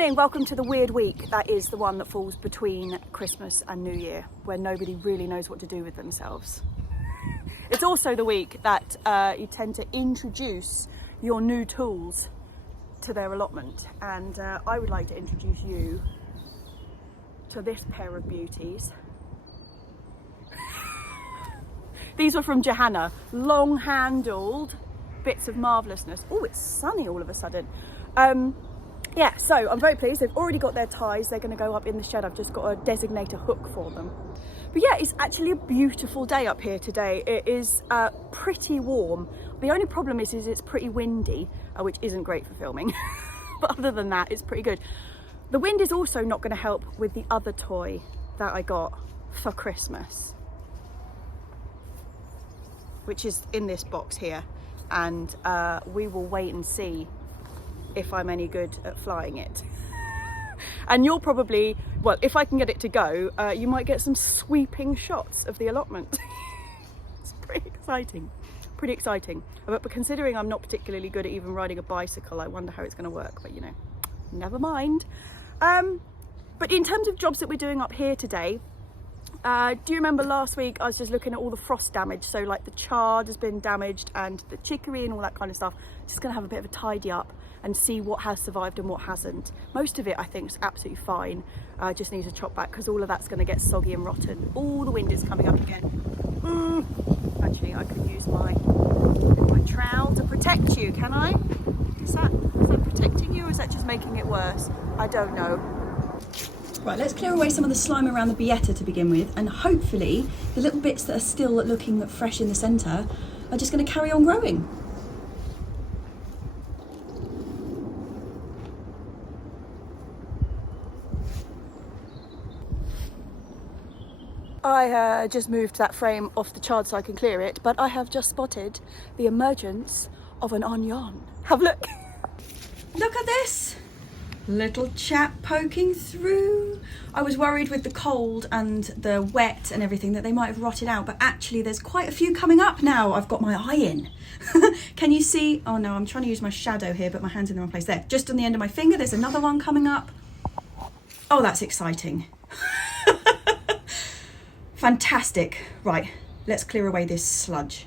morning, welcome to the weird week. That is the one that falls between Christmas and New Year, where nobody really knows what to do with themselves. It's also the week that you tend to introduce your new tools to their allotment, and I would like to introduce you to this pair of beauties. These are from Johanna, long-handled bits of marvellousness. Oh, it's sunny all of a sudden. Yeah, so I'm very pleased. They've already got their ties. They're going to go up in the shed. I've just got to designate a hook for them. But yeah, it's actually a beautiful day up here today. It is pretty warm. The only problem is it's pretty windy, which isn't great for filming. But other than that, it's pretty good. The wind is also not going to help with the other toy that I got for Christmas, which is in this box here. And we will wait and see if I'm any good at flying it. And you'll probably, well, if I can get it to go, you might get some sweeping shots of the allotment. It's pretty exciting, pretty exciting. But considering I'm not particularly good at even riding a bicycle, I wonder how it's going to work, but you know, never mind. But in terms of jobs that we're doing up here today, do you remember last week I was just looking at all the frost damage? So like the chard has been damaged and the chicory and all that kind of stuff. Just gonna have a bit of a tidy up and see what has survived and what hasn't. Most of it I think is absolutely fine. Just need to chop back because all of that's gonna get soggy and rotten. All the wind is coming up again. Actually, I could use my trowel to protect you, can I? Is that protecting you or is that just making it worse? I don't know. Right, let's clear away some of the slime around the bietta to begin with, and hopefully the little bits that are still looking fresh in the centre are just going to carry on growing. I just moved that frame off the chard so I can clear it, but I have just spotted the emergence of an onion. Have a look. Look at this. Little chap poking through. I was worried with the cold and the wet and everything that they might have rotted out, but actually there's quite a few coming up now. I've got my eye in. Can you see? Oh no, I'm trying to use my shadow here, but my hand's in the wrong place. There, just on the end of my finger, there's another one coming up. Oh, that's exciting. Fantastic. Right, let's clear away this sludge.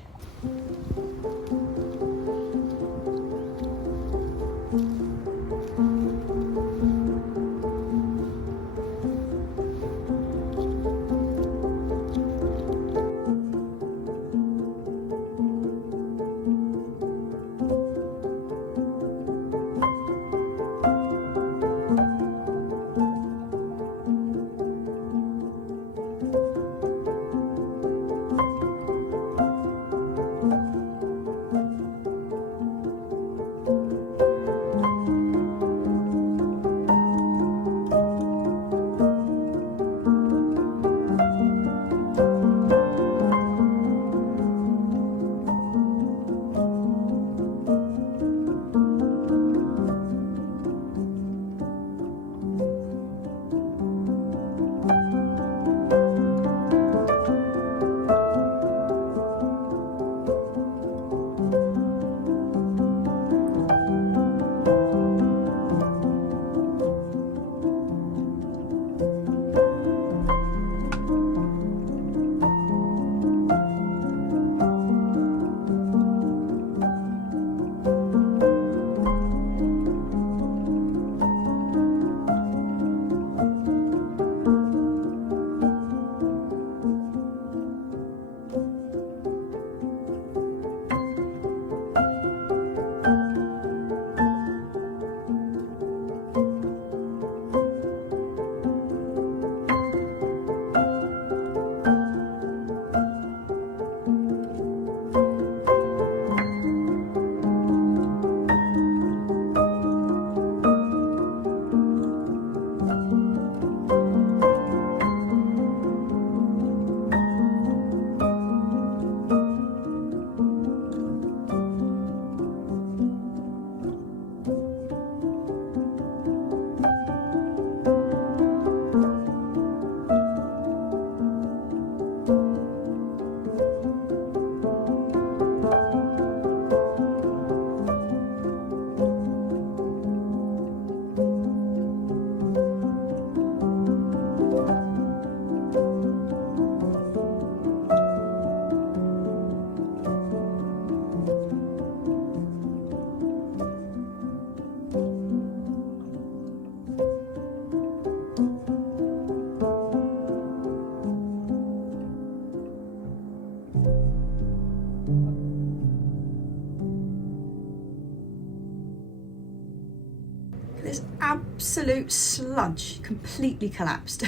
absolute sludge, completely collapsed.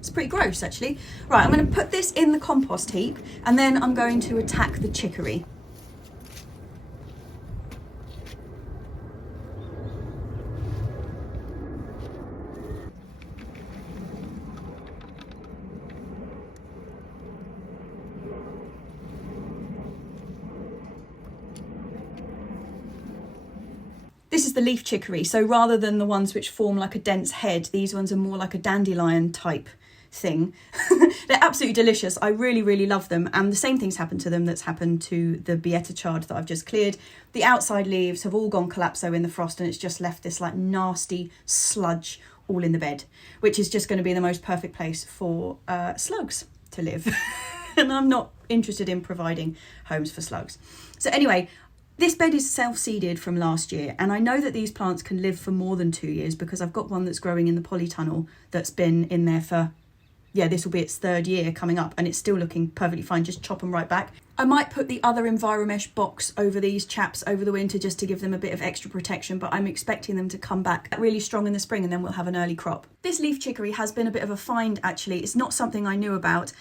It's pretty gross actually. Right, I'm going to put this in the compost heap and then I'm going to attack the chicory. This is the leaf chicory, so rather than the ones which form like a dense head, these ones are more like a dandelion type thing. They're absolutely delicious. I really, really love them, and the same thing's happened to them that's happened to the Beata chard that I've just cleared. The outside leaves have all gone collapso in the frost, and it's just left this like nasty sludge all in the bed, which is just going to be the most perfect place for slugs to live. And I'm not interested in providing homes for slugs. So anyway, this bed is self-seeded from last year, and I know that these plants can live for more than 2 years because I've got one that's growing in the polytunnel that's been in there for, yeah, this will be its 3rd year coming up, and it's still looking perfectly fine. Just chop them right back. I might put the other Enviromesh box over these chaps over the winter just to give them a bit of extra protection, but I'm expecting them to come back really strong in the spring, and then we'll have an early crop. This leaf chicory has been a bit of a find actually. It's not something I knew about.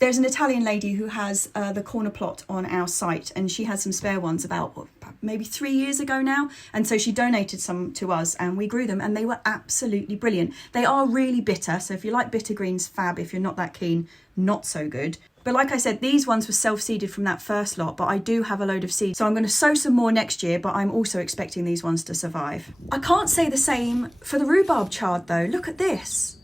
There's an Italian lady who has the corner plot on our site, and she had some spare ones about maybe 3 years ago now, and so she donated some to us and we grew them, and they were absolutely brilliant. They are really bitter, so if you like bitter greens, fab. If you're not that keen, not so good. But like I said, these ones were self-seeded from that first lot, but I do have a load of seeds, so I'm going to sow some more next year, but I'm also expecting these ones to survive. I can't say the same for the rhubarb chard though. Look at this.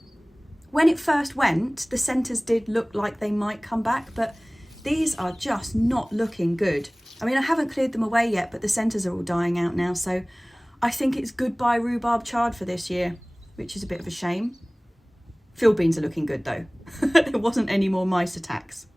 When it first went, the centres did look like they might come back, but these are just not looking good. I mean, I haven't cleared them away yet, but the centres are all dying out now, so I think it's goodbye rhubarb chard for this year, which is a bit of a shame. Field beans are looking good though. There wasn't any more mice attacks.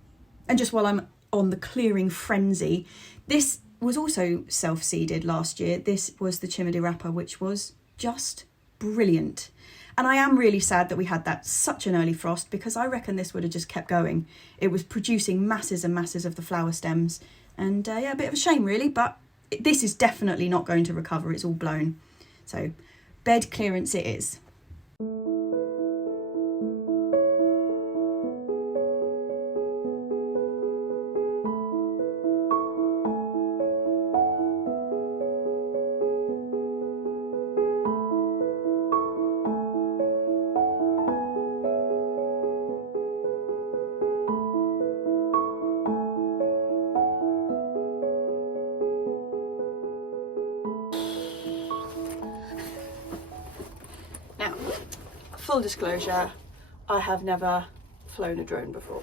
And just while I'm on the clearing frenzy, this was also self-seeded last year. This was the Chimidirapa, which was just brilliant. And I am really sad that we had that such an early frost, because I reckon this would have just kept going. It was producing masses and masses of the flower stems, and yeah, a bit of a shame really, but this is definitely not going to recover. It's all blown. So bed clearance it is. Now, full disclosure, I have never flown a drone before.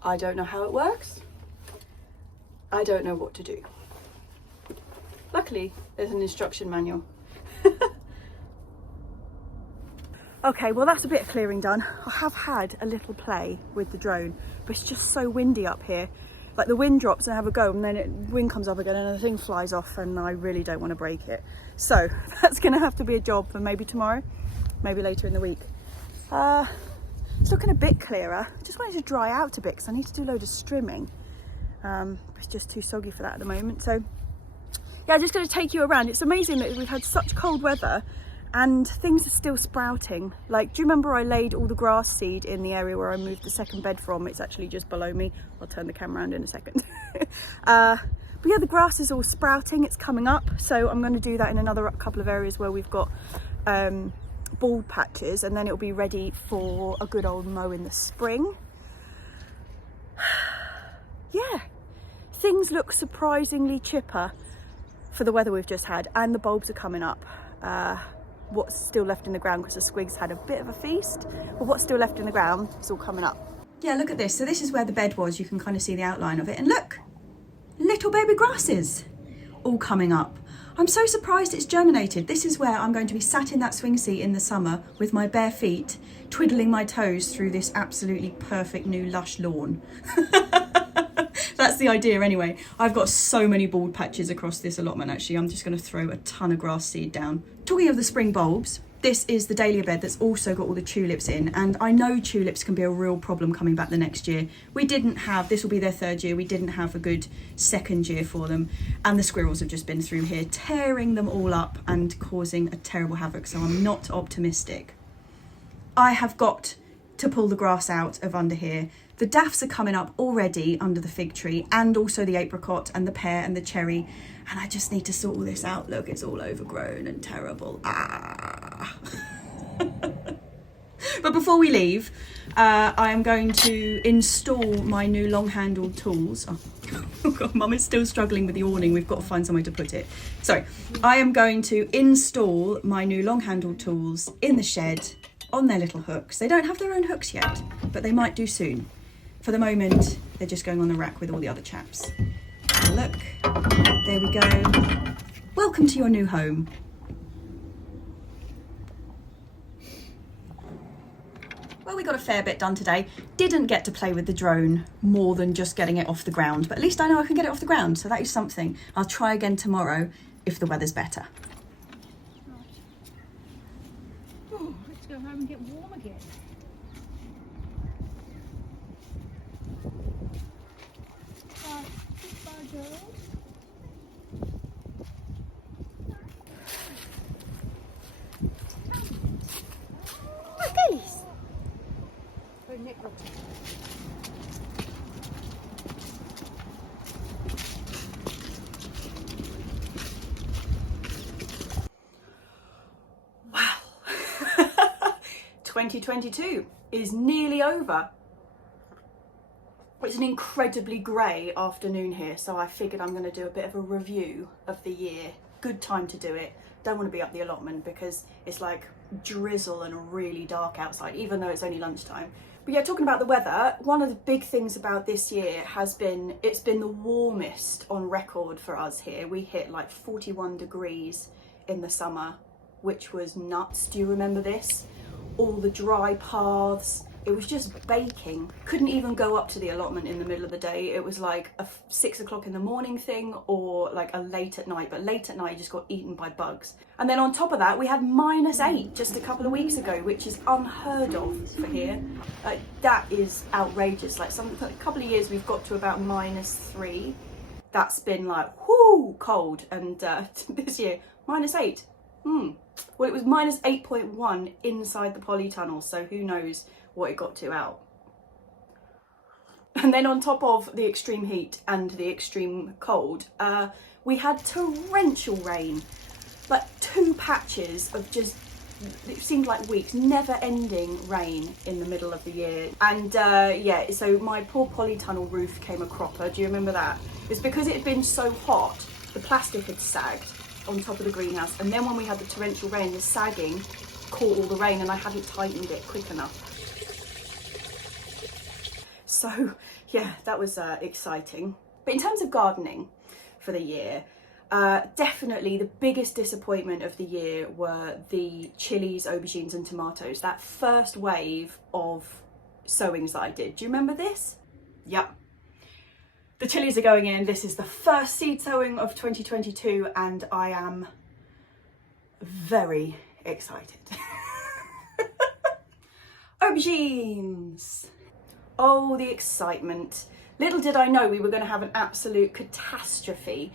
I don't know how it works. I don't know what to do. Luckily, there's an instruction manual. Okay, well that's a bit of clearing done. I have had a little play with the drone, but it's just so windy up here. Like the wind drops and I have a go, and then wind comes up again and the thing flies off, and I really don't want to break it. So that's going to have to be a job for maybe tomorrow, maybe later in the week. It's looking a bit clearer. Just wanted to dry out a bit because I need to do a load of strimming. It's just too soggy for that at the moment. So yeah, I'm just going to take you around. It's amazing that we've had such cold weather and things are still sprouting. Like, do you remember I laid all the grass seed in the area where I moved the second bed from? It's actually just below me. I'll turn the camera around in a second. But yeah, the grass is all sprouting, it's coming up. So I'm going to do that in another couple of areas where we've got bald patches, and then it'll be ready for a good old mow in the spring. Yeah, things look surprisingly chipper for the weather we've just had, and the bulbs are coming up. What's still left in the ground, because the squigs had a bit of a feast, but what's still left in the ground is all coming up. Yeah, look at this. So this is where the bed was. You can kind of see the outline of it, and look, little baby grasses all coming up. I'm so surprised it's germinated. This is where I'm going to be sat in that swing seat in the summer with my bare feet, twiddling my toes through this absolutely perfect new lush lawn. That's the idea anyway. I've got so many bald patches across this allotment actually. I'm just going to throw a ton of grass seed down. Talking of the spring bulbs, This is the dahlia bed that's also got all the tulips in, and I know tulips can be a real problem coming back the next year. We didn't have, this will be their 3rd year, we didn't have a good 2nd year for them, and the squirrels have just been through here tearing them all up and causing a terrible havoc, so I'm not optimistic. I have got to pull the grass out of under here. The daffs are coming up already under the fig tree, and also the apricot and the pear and the cherry, and I just need to sort all this out. Look, it's all overgrown and terrible. Ah. But before we leave, I am going to install my new long-handled tools. Oh God, Mum is still struggling with the awning. We've got to find somewhere to put it. Sorry, I am going to install my new long-handled tools in the shed on their little hooks. They don't have their own hooks yet, but they might do soon. For the moment, they're just going on the rack with all the other chaps. Look, there we go. Welcome to your new home. Well, we got a fair bit done today. Didn't get to play with the drone more than just getting it off the ground, but at least I know I can get it off the ground, so that is something. I'll try again tomorrow if the weather's better. Oh, let's go home and get warm again. Goodbye, girls. Look, Elise. Oh, Nick, look. Wow. 2022 is nearly over. It's an incredibly grey afternoon here, so I figured I'm going to do a bit of a review of the year. Good time to do it. Don't want to be up the allotment because it's like drizzle and really dark outside, even though it's only lunchtime. But yeah, talking about the weather, one of the big things about this year has been, it's been the warmest on record for us here. We hit like 41 degrees in the summer, which was nuts. Do you remember this? All the dry paths. It was just baking. Couldn't even go up to the allotment in the middle of the day. It was like a 6 o'clock in the morning thing or like a late at night, but late at night you just got eaten by bugs. And then on top of that, we had -8 just a couple of weeks ago, which is unheard of for here. That is outrageous. Like a couple of years we've got to about -3. That's been like, whoo, cold. And this year, -8. Well, it was -8.1 inside the polytunnel, so who knows what it got to out. And then on top of the extreme heat and the extreme cold, we had torrential rain, like 2 patches of just, it seemed like weeks, never-ending rain in the middle of the year. And yeah, so my poor polytunnel roof came a cropper. Do you remember that? It's because it had been so hot, the plastic had sagged on top of the greenhouse, and then when we had the torrential rain, the sagging caught all the rain and I hadn't tightened it quick enough. So yeah, that was exciting. But in terms of gardening for the year, definitely the biggest disappointment of the year were the chilies, aubergines and tomatoes. That first wave of sowings that I did. Do you remember this? Yep. The chilies are going in. This is the first seed sowing of 2022 and I am very excited. Aubergines. Oh, the excitement. Little did I know we were going to have an absolute catastrophe.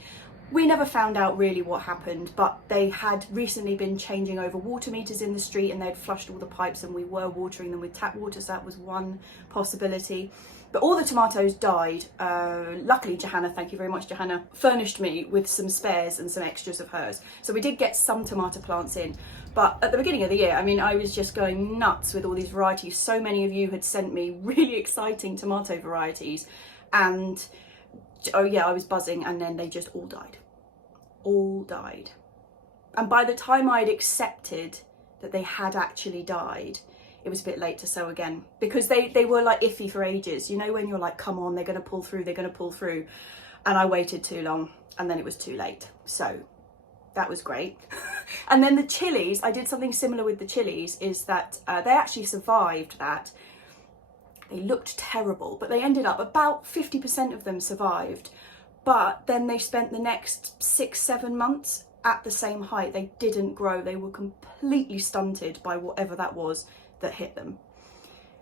We never found out really what happened, but they had recently been changing over water meters in the street and they'd flushed all the pipes and we were watering them with tap water, so that was one possibility. But all the tomatoes died. Luckily, Johanna, thank you very much, Johanna, furnished me with some spares and some extras of hers. So we did get some tomato plants in. But at the beginning of the year, I mean, I was just going nuts with all these varieties. So many of you had sent me really exciting tomato varieties. And, oh yeah, I was buzzing and then they just all died. All died. And by the time I'd accepted that they had actually died, it was a bit late to sow again, because they were like iffy for ages. You know, when you're like, come on, they're going to pull through, they're going to pull through. And I waited too long and then it was too late. So that was great. And then the chilies, I did something similar with the chilies, is that they actually survived that. They looked terrible, but they ended up, about 50% of them survived. But then they spent the next 6-7 months at the same height. They didn't grow. They were completely stunted by whatever that was that hit them.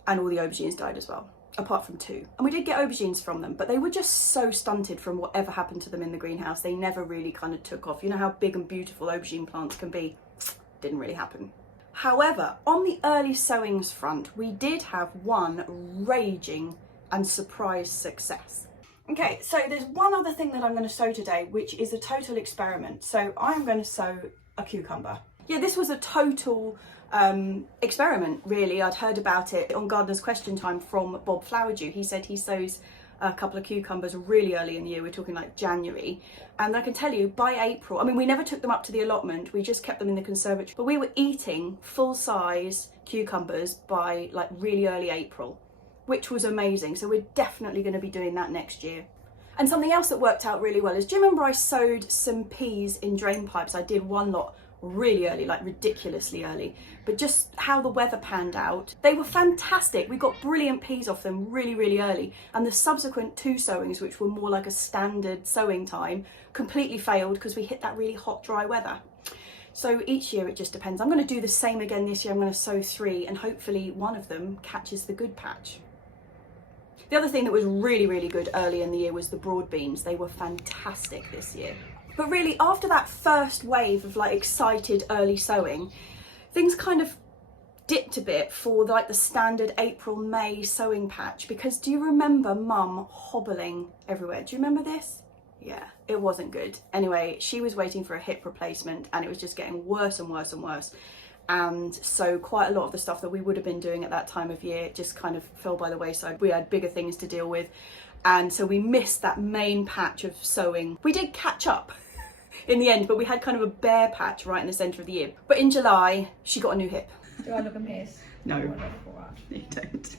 And all the aubergines died as well, apart from 2. And we did get aubergines from them, but they were just so stunted from whatever happened to them in the greenhouse. They never really kind of took off. You know how big and beautiful aubergine plants can be? Didn't really happen. However, on the early sowings front, we did have one raging and surprise success. Okay, so there's one other thing that I'm going to sow today, which is a total experiment. So I am going to sow a cucumber. Yeah, this was a total experiment, really. I'd heard about it on Gardener's Question Time from Bob Flowerdew. He said he sows a couple of cucumbers really early in the year. We're talking like January. And I can tell you, by April, I mean, we never took them up to the allotment. We just kept them in the conservatory. But we were eating full-size cucumbers by like really early April, which was amazing. So we're definitely going to be doing that next year. And something else that worked out really well is, do you remember I sowed some peas in drain pipes? I did one lot really early, like ridiculously early, but just how the weather panned out, they were fantastic. We got brilliant peas off them really, really early, and the subsequent 2 sowings, which were more like a standard sowing time, completely failed because we hit that really hot, dry weather. So each year it just depends. I'm going to do the same again this year. I'm going to sow 3 and hopefully one of them catches the good patch. The other thing that was really, really good early in the year was the broad beans. They were fantastic this year. But really, after that first wave of like excited early sowing, things kind of dipped a bit for like the standard April-May sowing patch, because do you remember Mum hobbling everywhere? Do you remember this? Yeah, it wasn't good. Anyway, she was waiting for a hip replacement and it was just getting worse and worse and worse. And so quite a lot of the stuff that we would have been doing at that time of year just kind of fell by the wayside. We had bigger things to deal with. And so we missed that main patch of sowing. We did catch up in the end, but we had kind of a bare patch right in the centre of the year. But in July, she got a new hip. Do I look a mess? No, Oh, I look all right. you don't.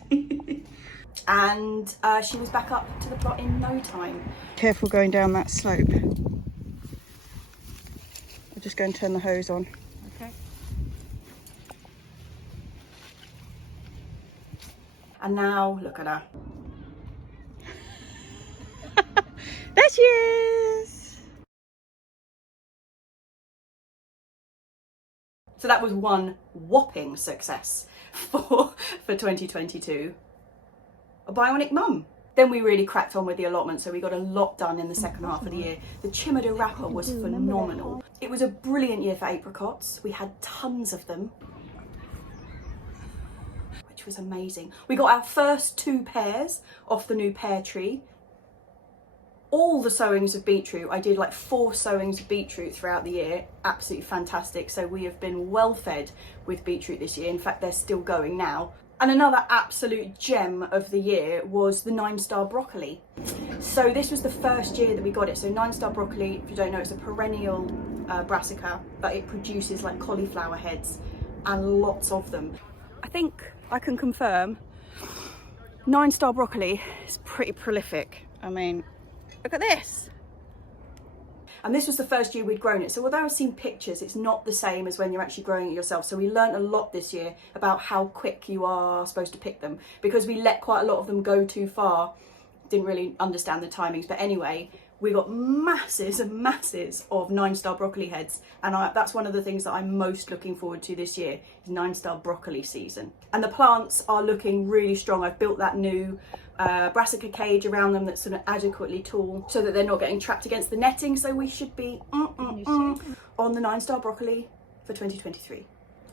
And she was back up to the plot in no time. Careful going down that slope. I'll just go and turn the hose on. Okay. And now, look at her. There she is! So that was one whopping success for 2022. A bionic mum. Then we really cracked on with the allotment, so we got a lot done in the second half of the year. The Chimada wrapper was phenomenal. It was a brilliant year for apricots. We had tons of them, which was amazing. We got our first 2 pears off the new pear tree. All the sowings of beetroot, I did like 4 sowings of beetroot throughout the year, absolutely fantastic. So we have been well fed with beetroot this year. In fact, they're still going now. And another absolute gem of the year was the 9-star broccoli. So this was the first year that we got it. So 9-star broccoli, if you don't know, it's a perennial brassica, but it produces like cauliflower heads and lots of them. I think I can confirm 9-star broccoli is pretty prolific. I mean, look at this. And this was the first year we'd grown it. So although I've seen pictures, it's not the same as when you're actually growing it yourself. So we learned a lot this year about how quick you are supposed to pick them, because we let quite a lot of them go too far. Didn't really understand the timings. But anyway, we got masses and masses of 9-star broccoli heads. And that's one of the things that I'm most looking forward to this year, is 9-star broccoli season. And the plants are looking really strong. I've built that new brassica cage around them that's sort of adequately tall so that they're not getting trapped against the netting. So we should be on the 9-star broccoli for 2023.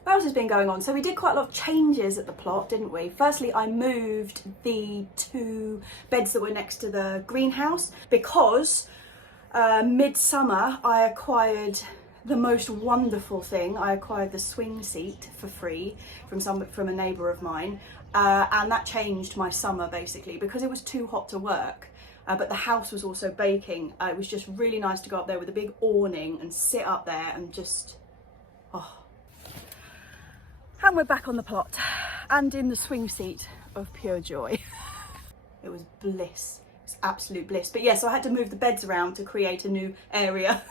What else has been going on? So we did quite a lot of changes at the plot, didn't we? Firstly, I moved the 2 beds that were next to the greenhouse because midsummer I acquired the most wonderful thing. I acquired the swing seat for free from a neighbour of mine, and that changed my summer basically because it was too hot to work. But the house was also baking. It was just really nice to go up there with a big awning and sit up there and just, oh. And we're back on the plot and in the swing seat of pure joy. It was bliss. It's absolute bliss. But yeah, so I had to move the beds around to create a new area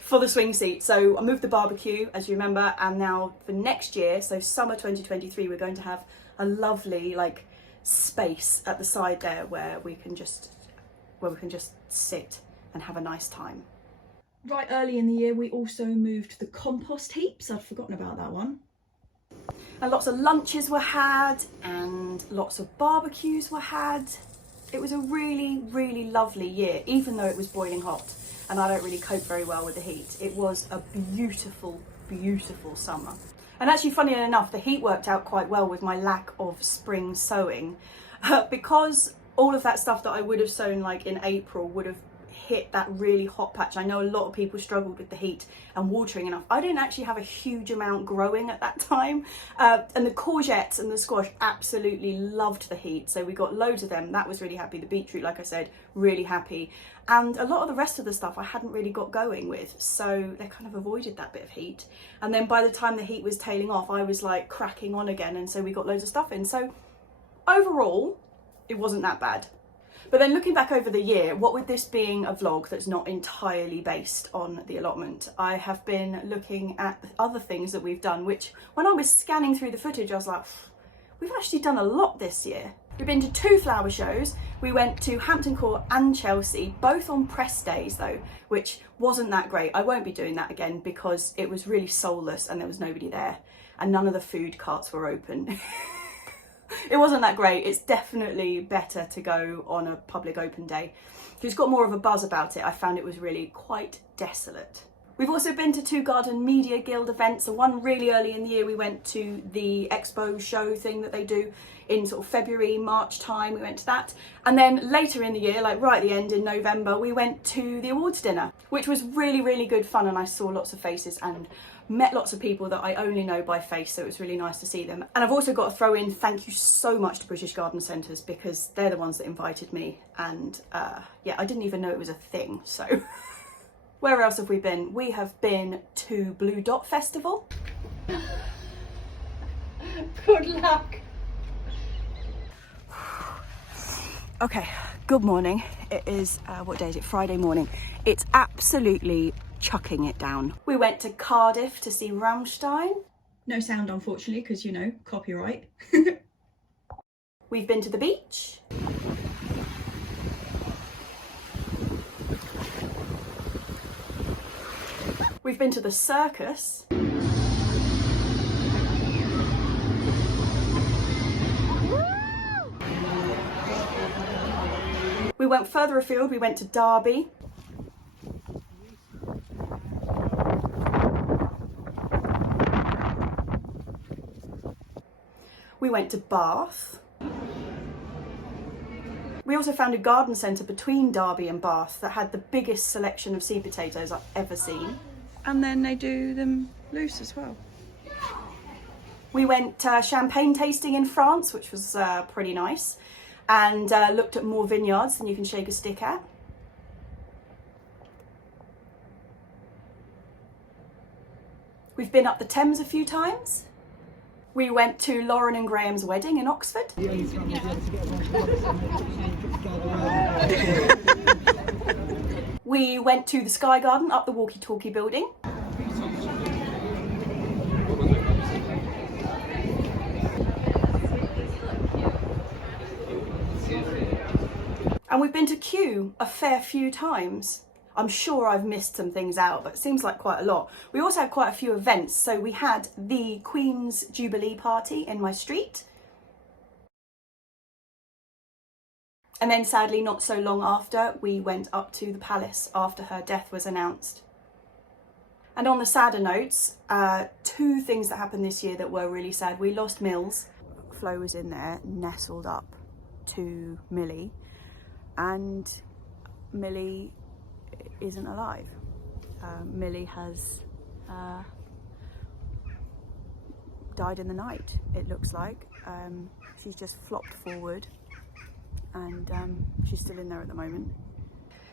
for the swing seat. So I moved the barbecue, as you remember, and now for next year, so summer 2023, we're going to have a lovely like space at the side there where we can just sit and have a nice time. Right early in the year, we also moved the compost heaps. I'd forgotten about that one. And lots of lunches were had and lots of barbecues were had. It was a really, really lovely year, even though it was boiling hot. And I don't really cope very well with the heat. It was a beautiful, beautiful summer. And actually, funny enough, the heat worked out quite well with my lack of spring sowing. Because all of that stuff that I would have sown like in April would have hit that really hot patch. I know a lot of people struggled with the heat and watering enough. I didn't actually have a huge amount growing at that time. And the courgettes and the squash absolutely loved the heat. So we got loads of them. That was really happy. The beetroot, like I said, really happy. And a lot of the rest of the stuff I hadn't really got going with. So they kind of avoided that bit of heat. And then by the time the heat was tailing off, I was like cracking on again. And so we got loads of stuff in. So overall, it wasn't that bad. But then looking back over the year, what with this being a vlog that's not entirely based on the allotment, I have been looking at other things that we've done, which when I was scanning through the footage, I was like, we've actually done a lot this year. We've been to 2 flower shows. We went to Hampton Court and Chelsea, both on press days though, which wasn't that great. I won't be doing that again because it was really soulless and there was nobody there and none of the food carts were open. It wasn't that great. It's definitely better to go on a public open day. It's got more of a buzz about it. I found it was really quite desolate. We've also been to 2 Garden Media Guild events. So one really early in the year, we went to the expo show thing that they do in sort of February, March time. We went to that. And then later in the year, like right at the end in November, we went to the awards dinner, which was really, really good fun. And I saw lots of faces and met lots of people that I only know by face, so it was really nice to see them. And I've also got to throw in thank you so much to British Garden Centres because they're the ones that invited me, and yeah, I didn't even know it was a thing. So where else have we been? We have been to Blue Dot Festival. Good luck. Okay, good morning. It is, what day is it? Friday morning. It's absolutely chucking it down. We went to Cardiff to see Rammstein. No sound, unfortunately, because, you know, copyright. We've been to the beach. We've been to the circus. We went further afield, we went to Derby. We went to Bath. We also found a garden centre between Derby and Bath that had the biggest selection of seed potatoes I've ever seen. And then they do them loose as well. We went champagne tasting in France, which was pretty nice, and looked at more vineyards than you can shake a stick at. We've been up the Thames a few times. We went to Lauren and Graham's wedding in Oxford. We went to the Sky Garden up the walkie-talkie building. And we've been to Kew a fair few times. I'm sure I've missed some things out, but it seems like quite a lot. We also had quite a few events. So we had the Queen's Jubilee party in my street. And then sadly, not so long after, we went up to the palace after her death was announced. And on the sadder notes, 2 things that happened this year that were really sad. We lost Mills. Flo was in there, nestled up to Millie, and Millie isn't alive. Millie has died in the night, it looks like. She's just flopped forward and she's still in there at the moment.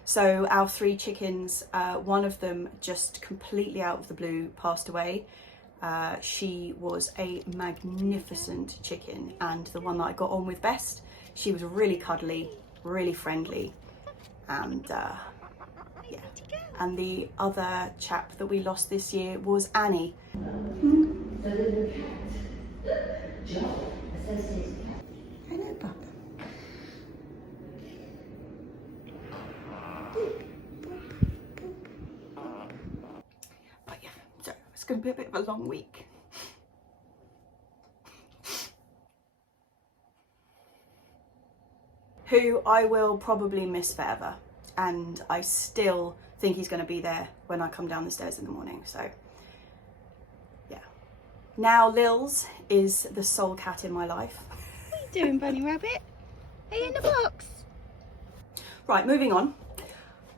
So our 3 chickens, one of them just completely out of the blue passed away. She was a magnificent chicken, and the one that I got on with best. She was really cuddly, really friendly, and yeah. And the other chap that we lost this year was Annie. The little cat. Joe, associated cat. Hello, Papa. going to be a bit of a long week. Who I will probably miss forever, and I still think he's going to be there when I come down the stairs in the morning. So yeah, now Lils is the sole cat in my life. What are you doing, Bunny Rabbit? Are you in the box? Right, moving on.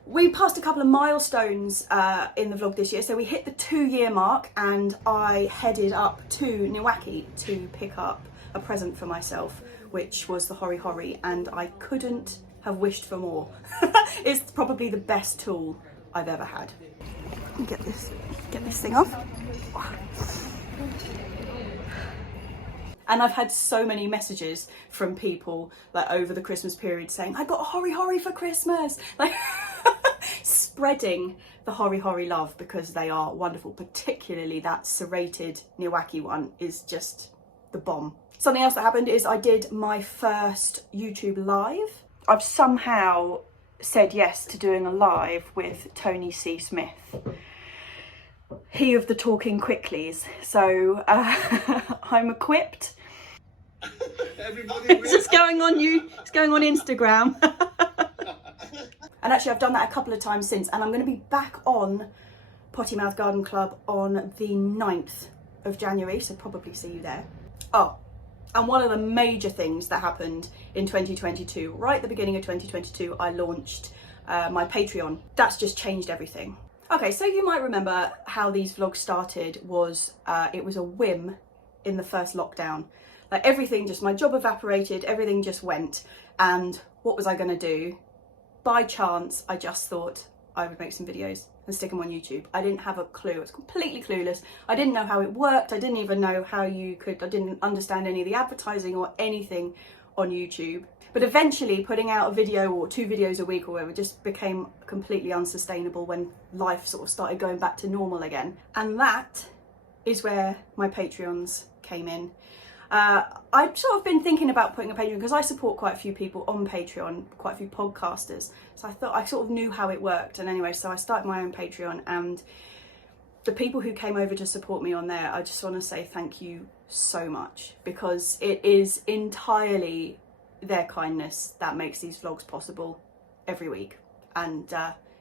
We passed a couple of milestones in the vlog this year. So we hit the 2-year mark, and I headed up to Niwaki to pick up a present for myself, which was the Hori Hori, and I couldn't have wished for more. It's probably the best tool I've ever had. Get this thing off. And I've had so many messages from people like over the Christmas period saying, I got a Hori Hori for Christmas. Like spreading the Hori Hori love, because they are wonderful. Particularly that serrated Niwaki one is just the bomb. Something else that happened is I did my first YouTube live. I've somehow said yes to doing a live with Tony C. Smith, he of the Talking Quicklies. So I'm equipped. It's just going on it's going on Instagram. And actually I've done that a couple of times since, and I'm going to be back on Potty Mouth Garden Club on the 9th of January, so probably see you there. Oh, and one of the major things that happened in 2022, right at the beginning of 2022, I launched my Patreon. That's just changed everything. Okay, so you might remember how these vlogs started was, it was a whim in the first lockdown. Like everything just, my job evaporated, everything just went. And what was I gonna do? By chance, I just thought I would make some videos and stick them on YouTube. I didn't have a clue. I was completely clueless. I didn't know how it worked. I didn't even know how you could, I didn't understand any of the advertising or anything on YouTube. But eventually putting out a video or 2 videos a week or whatever just became completely unsustainable when life sort of started going back to normal again. And that is where my Patreons came in. I've sort of been thinking about putting a Patreon, because I support quite a few people on Patreon, quite a few podcasters. So I thought I sort of knew how it worked. And anyway, so I started my own Patreon, and the people who came over to support me on there, I just want to say thank you so much, because it is entirely their kindness that makes these vlogs possible every week. And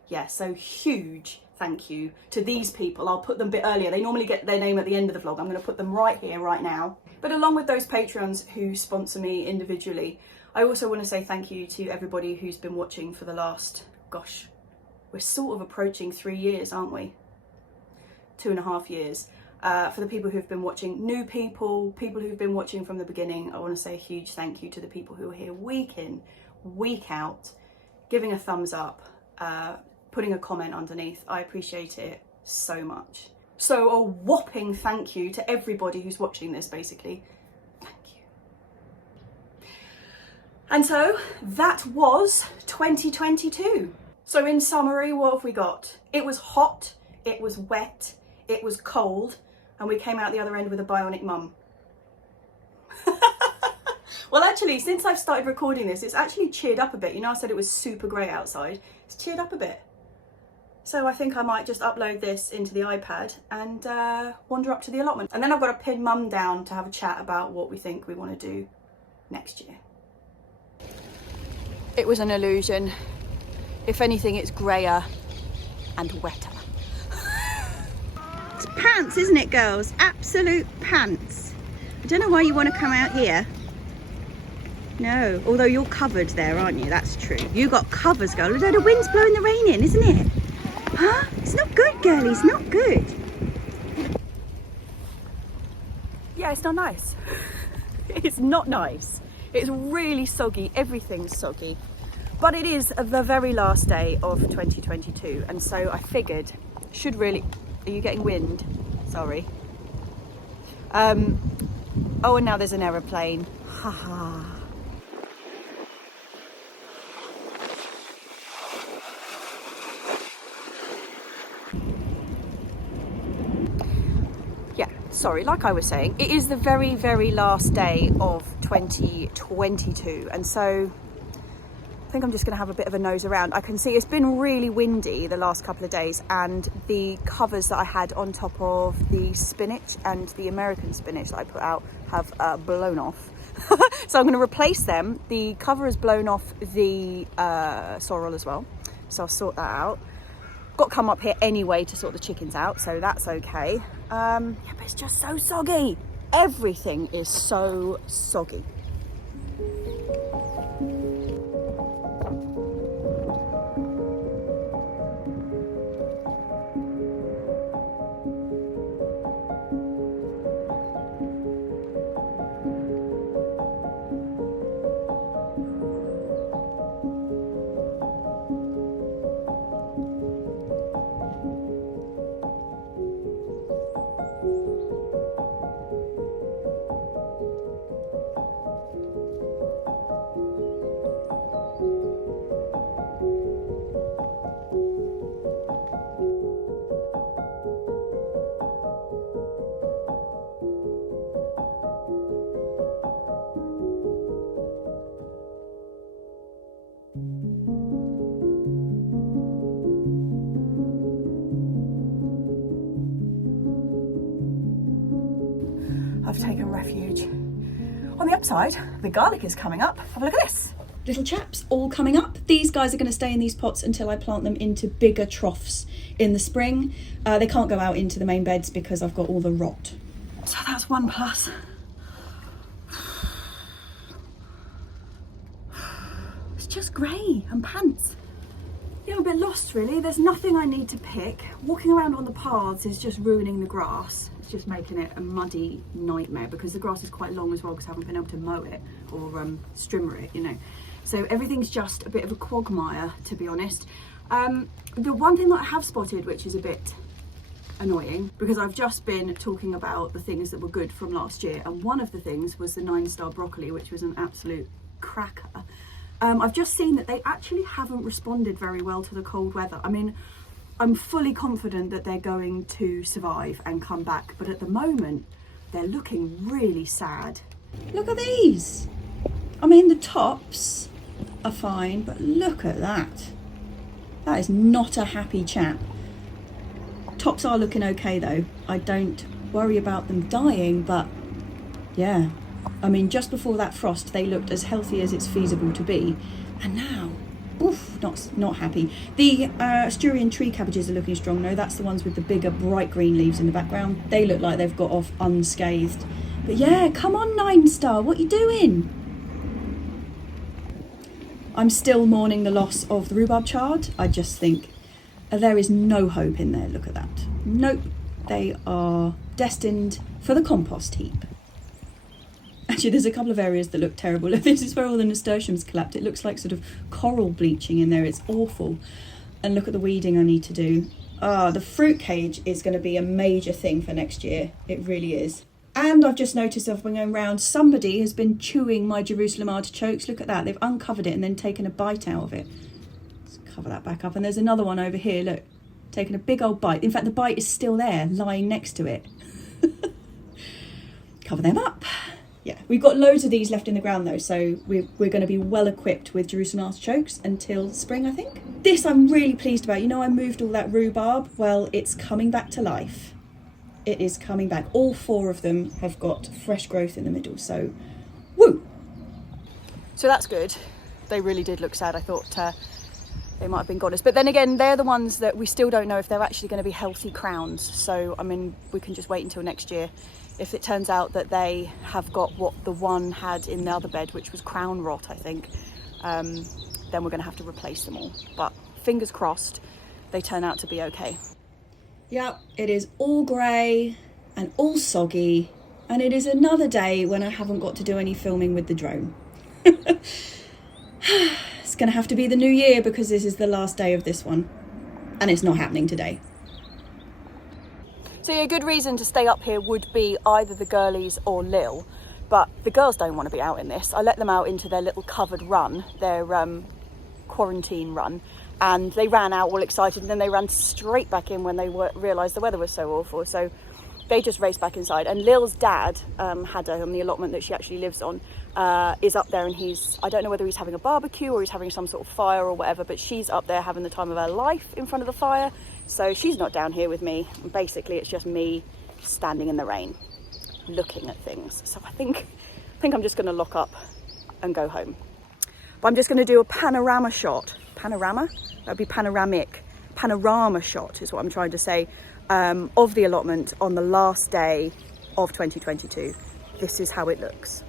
yeah, so huge thank you to these people. I'll put them a bit earlier. They normally get their name at the end of the vlog. I'm going to put them right here, right now. But along with those Patreons who sponsor me individually, I also want to say thank you to everybody who's been watching for the last, gosh, we're sort of approaching 3 years, aren't we? 2.5 years. For the people who've been watching, new people, people who've been watching from the beginning, I want to say a huge thank you to the people who are here week in, week out, giving a thumbs up, putting a comment underneath. I appreciate it so much. So a whopping thank you to everybody who's watching this, basically. Thank you. And so that was 2022. So in summary, what have we got? It was hot, it was wet, it was cold, and we came out the other end with a bionic mum. Well, actually, since I've started recording this, it's actually cheered up a bit. You know, I said it was super grey outside. It's cheered up a bit. So I think I might just upload this into the iPad and wander up to the allotment. And then I've got to pin Mum down to have a chat about what we think we want to do next year. It was an illusion. If anything, it's greyer and wetter. It's pants, isn't it, girls? Absolute pants. I don't know why you want to come out here. No, although you're covered there, aren't you? That's true. You got covers, girl. Although the wind's blowing the rain in, isn't it? Huh? It's not good, girlies, not good. Yeah, it's not nice. It's not nice. It's really soggy. Everything's soggy. But it is the very last day of 2022, and so I figured should really... Are you getting wind? Sorry. Oh, and now there's an aeroplane. Haha. Yeah, sorry, like I was saying, it is the very, very last day of 2022, and so I think I'm just going to have a bit of a nose around. I can see it's been really windy the last couple of days, and the covers that I had on top of the spinach and the American spinach that I put out have blown off. So I'm going to replace them. The cover has blown off the sorrel as well, so I'll sort that out. Got to come up here anyway to sort the chickens out, so that's okay. Yeah, but it's just so soggy. Everything is so soggy. I've taken refuge on the upside. The garlic is coming up. Have a look at this. Little chaps all coming up. These guys are going to stay in these pots until I plant them into bigger troughs in the spring. They can't go out into the main beds because I've got all the rot. So that's one plus. It's just grey and pants. Yeah, I'm a bit lost really. There's nothing I need to pick. Walking around on the paths is just ruining the grass. It's just making it a muddy nightmare because the grass is quite long as well because I haven't been able to mow it or strimmer it, you know. So everything's just a bit of a quagmire, to be honest. The one thing that I have spotted, which is a bit annoying, because I've just been talking about the things that were good from last year, and one of the things was the 9-star broccoli, which was an absolute cracker. I've just seen that they actually haven't responded very well to the cold weather. I mean, I'm fully confident that they're going to survive and come back, but at the moment, they're looking really sad. Look at these. I mean, the tops are fine, but look at that. That is not a happy chap. Tops are looking okay though. I don't worry about them dying, but yeah. I mean, just before that frost, they looked as healthy as it's feasible to be. And now, oof, not happy. The Asturian tree cabbages are looking strong though. That's the ones with the bigger bright green leaves in the background. They look like they've got off unscathed. But yeah, come on 9-star, what are you doing? I'm still mourning the loss of the rhubarb chard. I just think there is no hope in there. Look at that. Nope, they are destined for the compost heap. Actually, there's a couple of areas that look terrible. This is where all the nasturtiums collapsed. It looks like sort of coral bleaching in there. It's awful. And look at the weeding I need to do. The fruit cage is going to be a major thing for next year. It really is. And I've just noticed as I've been going around, somebody has been chewing my Jerusalem artichokes. Look at that. They've uncovered it and then taken a bite out of it. Let's cover that back up. And there's another one over here, look. Taking a big old bite. In fact, the bite is still there, lying next to it. Cover them up. Yeah, we've got loads of these left in the ground though, so we're going to be well equipped with Jerusalem artichokes until spring, I think. This I'm really pleased about. You know, I moved all that rhubarb. Well, it's coming back to life. It is coming back. All 4 of them have got fresh growth in the middle, so woo! So that's good. They really did look sad. I thought they might have been goners. But then again, they're the ones that we still don't know if they're actually going to be healthy crowns. So, I mean, we can just wait until next year. If it turns out that they have got what the one had in the other bed, which was crown rot, I think, then we're going to have to replace them all. But fingers crossed, they turn out to be okay. Yeah, it is all grey and all soggy, and it is another day when I haven't got to do any filming with the drone. It's going to have to be the new year because this is the last day of this one, and it's not happening today. So yeah, a good reason to stay up here would be either the girlies or Lil, but the girls don't want to be out in this. I let them out into their little covered run, their quarantine run, and they ran out all excited, and then they ran straight back in when they realised the weather was so awful. So they just race back inside. And Lil's dad, Haddo, on the allotment that she actually lives on, is up there, and I don't know whether he's having a barbecue or he's having some sort of fire or whatever, but she's up there having the time of her life in front of the fire. So she's not down here with me. And basically, it's just me standing in the rain, looking at things. So I think I'm just going to lock up and go home. But I'm just going to do a panorama shot. Panorama? That would be panoramic. Panorama shot is what I'm trying to say, of the allotment on the last day of 2022. This is how it looks.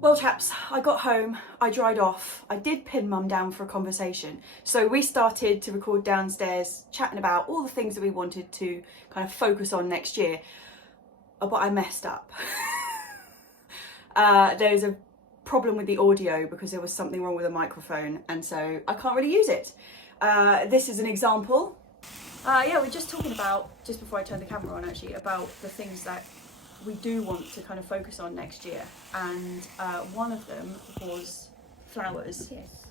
Well chaps, I got home, I dried off, I did pin Mum down for a conversation. So we started to record downstairs, chatting about all the things that we wanted to kind of focus on next year. But I messed up. There's a problem with the audio because there was something wrong with the microphone, and so I can't really use it. This is an example. Yeah, we're just talking about, just before I turned the camera on actually, about the things that we do want to kind of focus on next year, and one of them was flowers. Yes.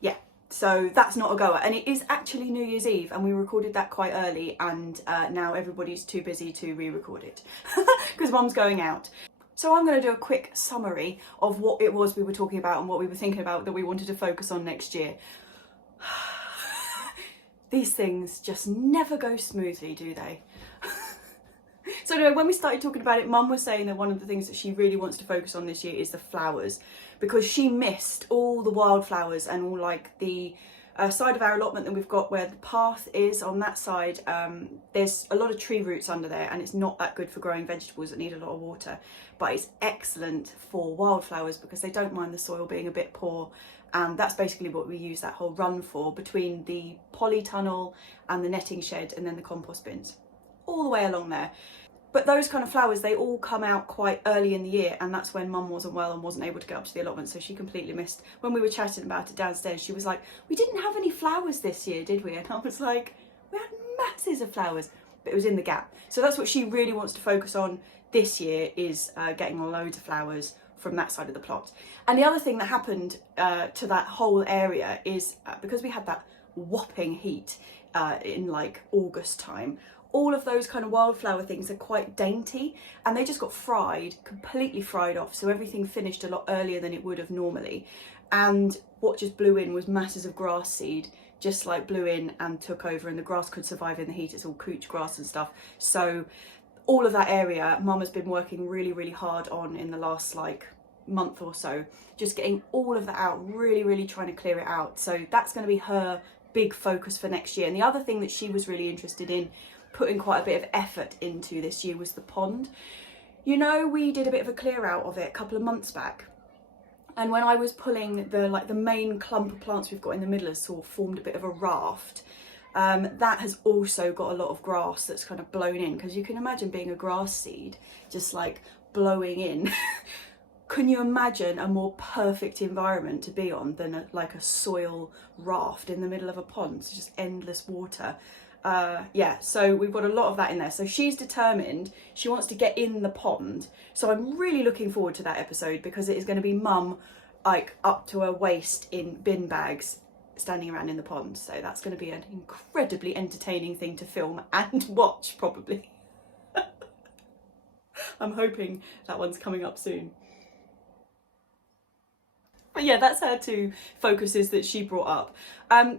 Yeah, so that's not a goer, and it is actually New Year's Eve, and we recorded that quite early, and now everybody's too busy to re-record it because Mum's going out. So I'm going to do a quick summary of what it was we were talking about and what we were thinking about that we wanted to focus on next year. These things just never go smoothly, do they? So anyway, when we started talking about it, Mum was saying that one of the things that she really wants to focus on this year is the flowers, because she missed all the wildflowers and all like the side of our allotment that we've got where the path is on that side. There's a lot of tree roots under there, and it's not that good for growing vegetables that need a lot of water, but it's excellent for wildflowers because they don't mind the soil being a bit poor. And that's basically what we use that whole run for, between the polytunnel and the netting shed and then the compost bins, all the way along there. But those kind of flowers, they all come out quite early in the year, and that's when Mum wasn't well and wasn't able to get up to the allotment, so she completely missed. When we were chatting about it downstairs, she was like, we didn't have any flowers this year, did we? And I was like, we had masses of flowers, but it was in the gap. So that's what she really wants to focus on this year, is getting loads of flowers from that side of the plot. And the other thing that happened to that whole area is because we had that whopping heat in like August time, all of those kind of wildflower things are quite dainty, and they just got fried, completely fried off, so everything finished a lot earlier than it would have normally. And what just blew in was masses of grass seed, just like blew in and took over, and the grass could survive in the heat. It's all couch grass and stuff. So all of that area, Mum has been working really, really hard on in the last like month or so, just getting all of that out, really, really trying to clear it out. So that's going to be her big focus for next year. And the other thing that she was really interested in putting quite a bit of effort into this year was the pond. You know, we did a bit of a clear out of it a couple of months back, and when I was pulling the main clump of plants we've got in the middle has sort of formed a bit of a raft. That has also got a lot of grass that's kind of blown in, because you can imagine being a grass seed just like blowing in. Can you imagine a more perfect environment to be on than like a soil raft in the middle of a pond? It's just endless water. Yeah, so we've got a lot of that in there. So she's determined she wants to get in the pond. So I'm really looking forward to that episode, because it is going to be Mum like up to her waist in bin bags standing around in the pond. So that's going to be an incredibly entertaining thing to film and watch, probably. I'm hoping that one's coming up soon. But yeah, that's her two focuses that she brought up.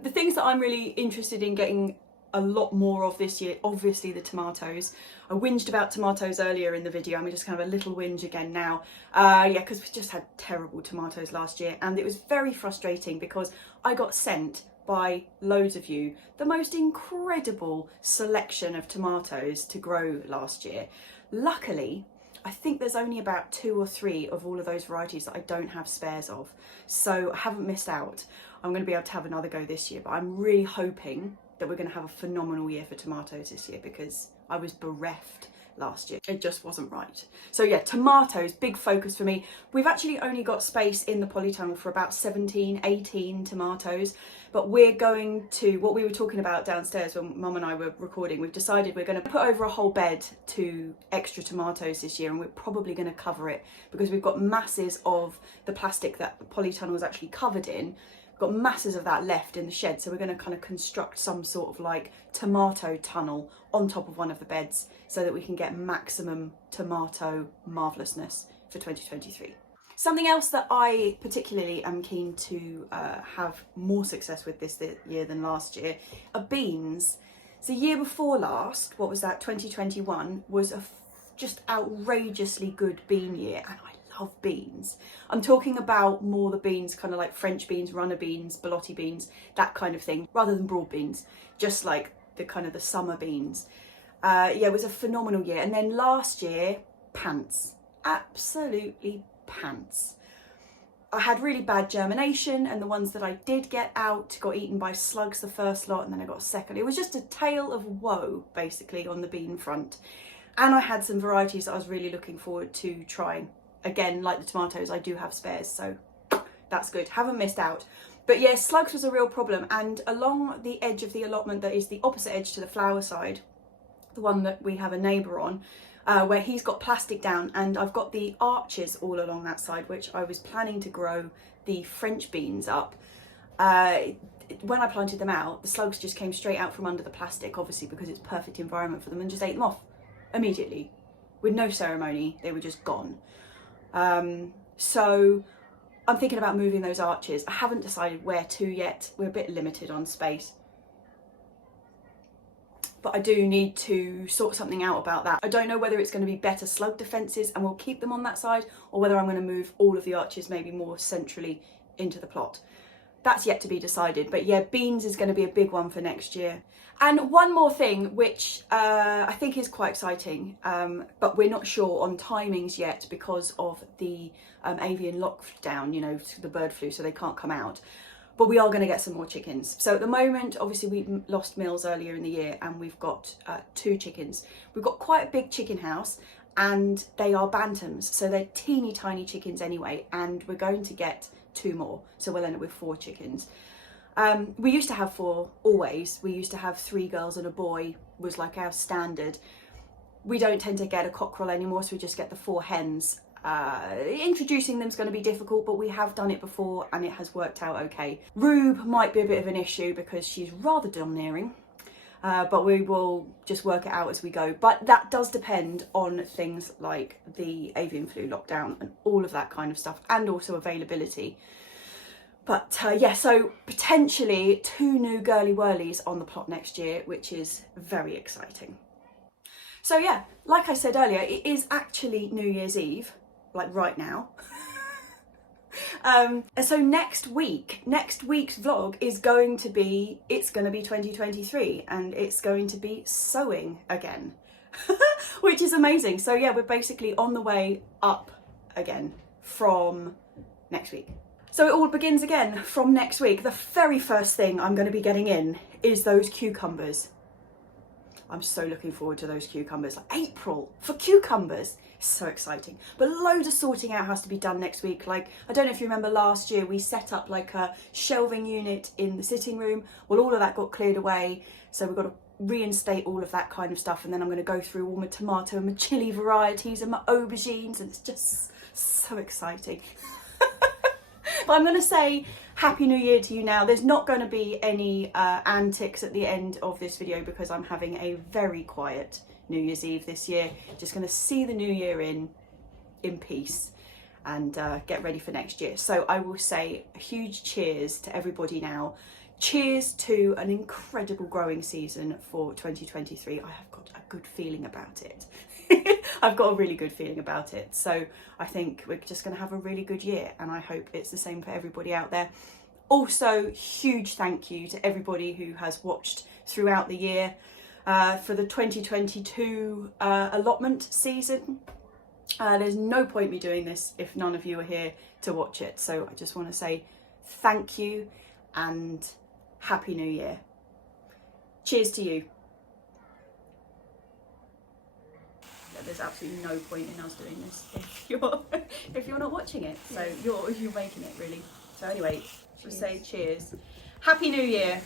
The things that I'm really interested in getting a lot more of this year, obviously the tomatoes. I whinged about tomatoes earlier in the video. I'm just kind of a little whinge again now. Yeah, because we just had terrible tomatoes last year, and it was very frustrating because I got sent by loads of you the most incredible selection of tomatoes to grow last year. Luckily, I think there's only about 2 or 3 of all of those varieties that I don't have spares of, so I haven't missed out. I'm going to be able to have another go this year, but I'm really hoping that we're going to have a phenomenal year for tomatoes this year, because I was bereft last year. It just wasn't right. So yeah, tomatoes, big focus for me. We've actually only got space in the polytunnel for about 17, 18 tomatoes, but we're going to, what we were talking about downstairs when Mum and I were recording, we've decided we're going to put over a whole bed to extra tomatoes this year, and we're probably going to cover it because we've got masses of the plastic that the polytunnel is actually covered in. Got masses of that left in the shed, so we're going to kind of construct some sort of like tomato tunnel on top of one of the beds so that we can get maximum tomato marvellousness for 2023. Something else that I particularly am keen to have more success with this year than last year are beans. So year before last, what was that, 2021, was a just outrageously good bean year, and I love beans. I'm talking about more the beans, kind of like French beans, runner beans, borlotti beans, that kind of thing, rather than broad beans, just like the kind of the summer beans. Yeah, it was a phenomenal year. And then last year, pants, absolutely pants. I had really bad germination, and the ones that I did get out got eaten by slugs the first lot, and then I got a second. It was just a tale of woe, basically, on the bean front. And I had some varieties that I was really looking forward to trying. Again, like the tomatoes, I do have spares, so that's good. Haven't missed out. But yeah, slugs was a real problem, and along the edge of the allotment that is the opposite edge to the flower side, the one that we have a neighbour on, where he's got plastic down, and I've got the arches all along that side, which I was planning to grow the French beans up. When I planted them out, the slugs just came straight out from under the plastic, obviously because it's a perfect environment for them, and just ate them off immediately. With no ceremony, they were just gone. So I'm thinking about moving those arches. I haven't decided where to yet. We're a bit limited on space. But I do need to sort something out about that. I don't know whether it's going to be better slug defences and we'll keep them on that side, or whether I'm going to move all of the arches maybe more centrally into the plot. That's yet to be decided. But yeah, beans is going to be a big one for next year. And one more thing, which I think is quite exciting, but we're not sure on timings yet because of the avian lockdown, you know, the bird flu, so they can't come out. But we are going to get some more chickens. So at the moment, obviously we lost Mills earlier in the year, and we've got 2 chickens. We've got quite a big chicken house, and they are bantams, so they're teeny tiny chickens anyway, and we're going to get 2 more, so we'll end up with 4 chickens. We used to have 4 always. We used to have 3 girls and a boy was like our standard. We don't tend to get a cockerel anymore, so we just get the 4 hens. Introducing them is going to be difficult, but we have done it before and it has worked out okay. Rube might be a bit of an issue because she's rather domineering, but we will just work it out as we go. But that does depend on things like the avian flu lockdown and all of that kind of stuff, and also availability. But yeah, so potentially 2 new girly whirlies on the plot next year, which is very exciting. So yeah, like I said earlier, it is actually New Year's Eve, like right now. And so next week's vlog is going to be 2023, and it's going to be sewing again, which is amazing. So yeah, we're basically on the way up again from next week. So it all begins again from next week. The very first thing I'm going to be getting in is those cucumbers. I'm so looking forward to those cucumbers. Like April for cucumbers. It's so exciting. But loads of sorting out has to be done next week. Like, I don't know if you remember last year, we set up like a shelving unit in the sitting room. Well, all of that got cleared away. So we've got to reinstate all of that kind of stuff. And then I'm going to go through all my tomato and my chilli varieties and my aubergines. And it's just so exciting. But I'm going to say Happy New Year to you now. There's not going to be any antics at the end of this video because I'm having a very quiet New Year's Eve this year. Just going to see the new year in peace. and get ready for next year. So I will say a huge cheers to everybody now. Cheers to an incredible growing season for 2023. I have got a good feeling about it. I've got a really good feeling about it. So I think we're just going to have a really good year, and I hope it's the same for everybody out there. Also, huge thank you to everybody who has watched throughout the year for the 2022 allotment season. There's no point me doing this if none of you are here to watch it. So I just want to say thank you and Happy New Year. Cheers to you. There's absolutely no point in us doing this if you're not watching it. So you're making it really. So anyway, we'll say cheers. Happy New Year.